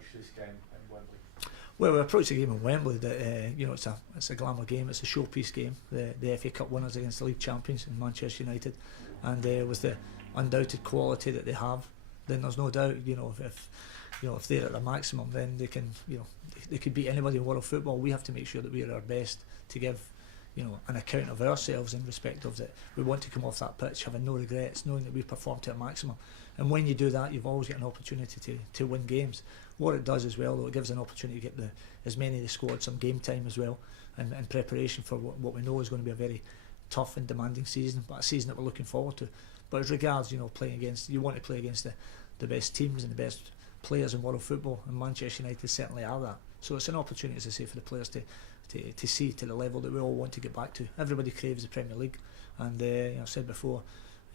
approach this game in Wembley? Well, we approach the game in Wembley that it's a glamour game, it's a showpiece game. The FA Cup winners against the league champions in Manchester United, and with the undoubted quality that they have, then there's no doubt, if they're at their maximum, then they can, they could beat anybody in world football. We have to make sure that we're our best to give, an account of ourselves in respect of that. We want to come off that pitch having no regrets, knowing that we performed to our maximum. And when you do that, you've always got an opportunity to win games. What it does as well, though, it gives an opportunity to get as many of the squad some game time as well, and preparation for what we know is going to be a very tough and demanding season, but a season that we're looking forward to. But as regards, playing against, you want to play against the best teams and the best players in world football, and Manchester United certainly are that. So it's an opportunity, as I say, for the players to see to the level that we all want to get back to. Everybody craves the Premier League, and I've said before,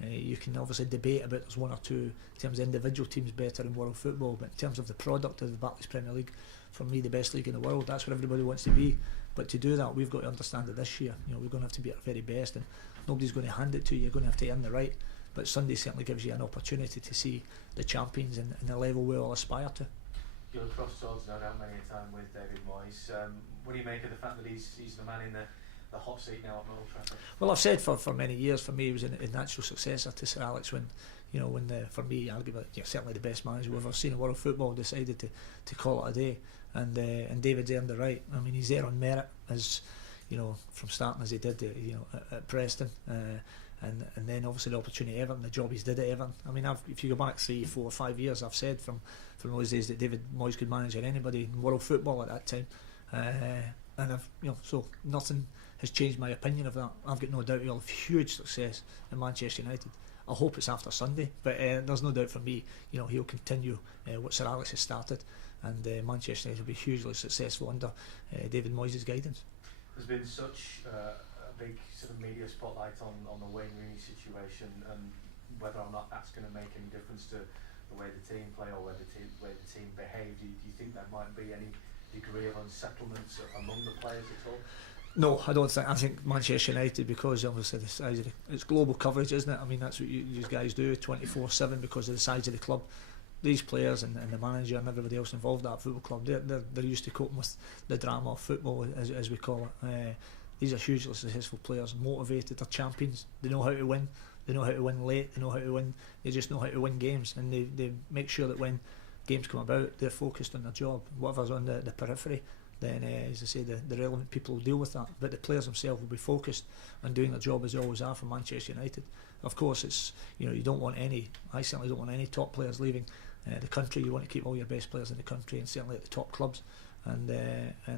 you can obviously debate about there's one or two in terms of individual teams better in world football, but in terms of the product of the Barclays Premier League, for me the best league in the world, that's where everybody wants to be. But to do that, we've got to understand that this year, we're going to have to be at our very best, and nobody's going to hand it to you. You're going to have to earn the right. But Sunday certainly gives you an opportunity to see the champions and the level we all aspire to. You'll have crossed swords, no doubt, many a time with David Moyes. What do you make of the fact that he's the man in the hot seat now at Old Trafford? Well, I've said for many years, for me, he was a natural successor to Sir Alex when for me, arguably, certainly the best manager we've ever seen in world football, decided to call it a day. And David's earned the right. I mean, he's there on merit, as from starting as he did, at Preston. And then obviously the opportunity at Everton, the job he's did at Everton. I mean, if you go back 3, 4, 5 years, I've said from those days that David Moyes could manage anybody in world football at that time, and so nothing has changed my opinion of that. I've got no doubt he'll have huge success in Manchester United. I hope it's after Sunday, but there's no doubt for me, he'll continue what Sir Alex has started, and Manchester United will be hugely successful under David Moyes' guidance. There's been such a big sort of media spotlight on the Wayne Rooney situation, and whether or not that's going to make any difference to the way the team play or way the team behave. Do you think there might be any degree of unsettlement among the players at all? No, I don't think. I think Manchester United, because obviously the size of it's global coverage, isn't it? I mean, that's what you guys do 24/7 because of the size of the club. These players and the manager and everybody else involved at that football club, they're used to coping with the drama of football, as we call it. These are hugely successful players, motivated, they're champions. They know how to win. They know how to win late. They know how to win. They just know how to win games, and they make sure that when games come about, they're focused on their job. Whatever's on the periphery, then as I say, the relevant people will deal with that. But the players themselves will be focused on doing their job as they always are for Manchester United. Of course, it's you don't want any. I certainly don't want any top players leaving the country. You want to keep all your best players in the country, and certainly at the top clubs, and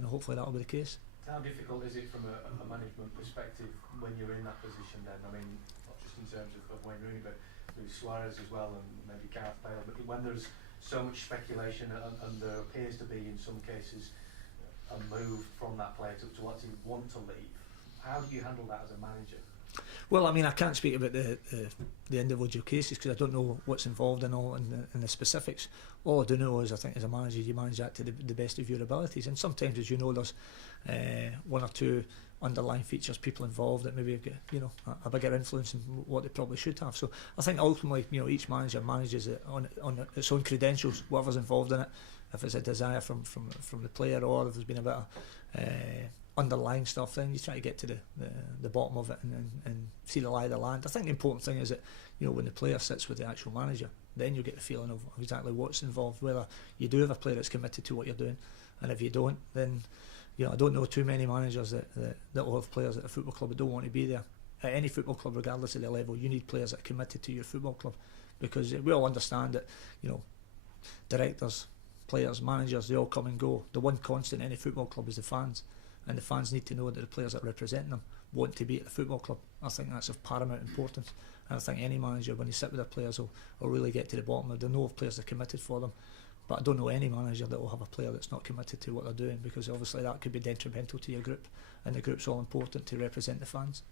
hopefully that will be the case. How difficult is it from a management perspective when you're in that position then? I mean, not just in terms of Wayne Rooney, but Luis Suarez as well, and maybe Gareth Bale. But when there's so much speculation and there appears to be, in some cases, a move from that player to actually want to leave, how do you handle that as a manager? Well, I mean, I can't speak about the individual cases because I don't know what's involved in the specifics. All I do know is I think as a manager you manage that to the best of your abilities, and sometimes, as you know, there's one or two underlying features, people involved that maybe have got a bigger influence than what they probably should have. So I think ultimately each manager manages it on its own credentials, whatever's involved in it. If it's a desire from the player, or if there's been a bit of underlying stuff, then you try to get to the bottom of it and see the lie of the land. I think the important thing is that when the player sits with the actual manager, then you get the feeling of exactly what's involved, whether you do have a player that's committed to what you're doing, and if you don't, then I don't know too many managers that will have players at a football club that don't want to be there. At any football club, regardless of their level, you need players that are committed to your football club, because we all understand that directors, players, managers, they all come and go. The one constant in any football club is the fans, and the fans need to know that the players that represent them want to be at the football club. I think that's of paramount importance, and I think any manager, when they sit with their players, will really get to the bottom of it. They know if players are committed for them, but I don't know any manager that will have a player that's not committed to what they're doing, because obviously that could be detrimental to your group, and the group's all important to represent the fans.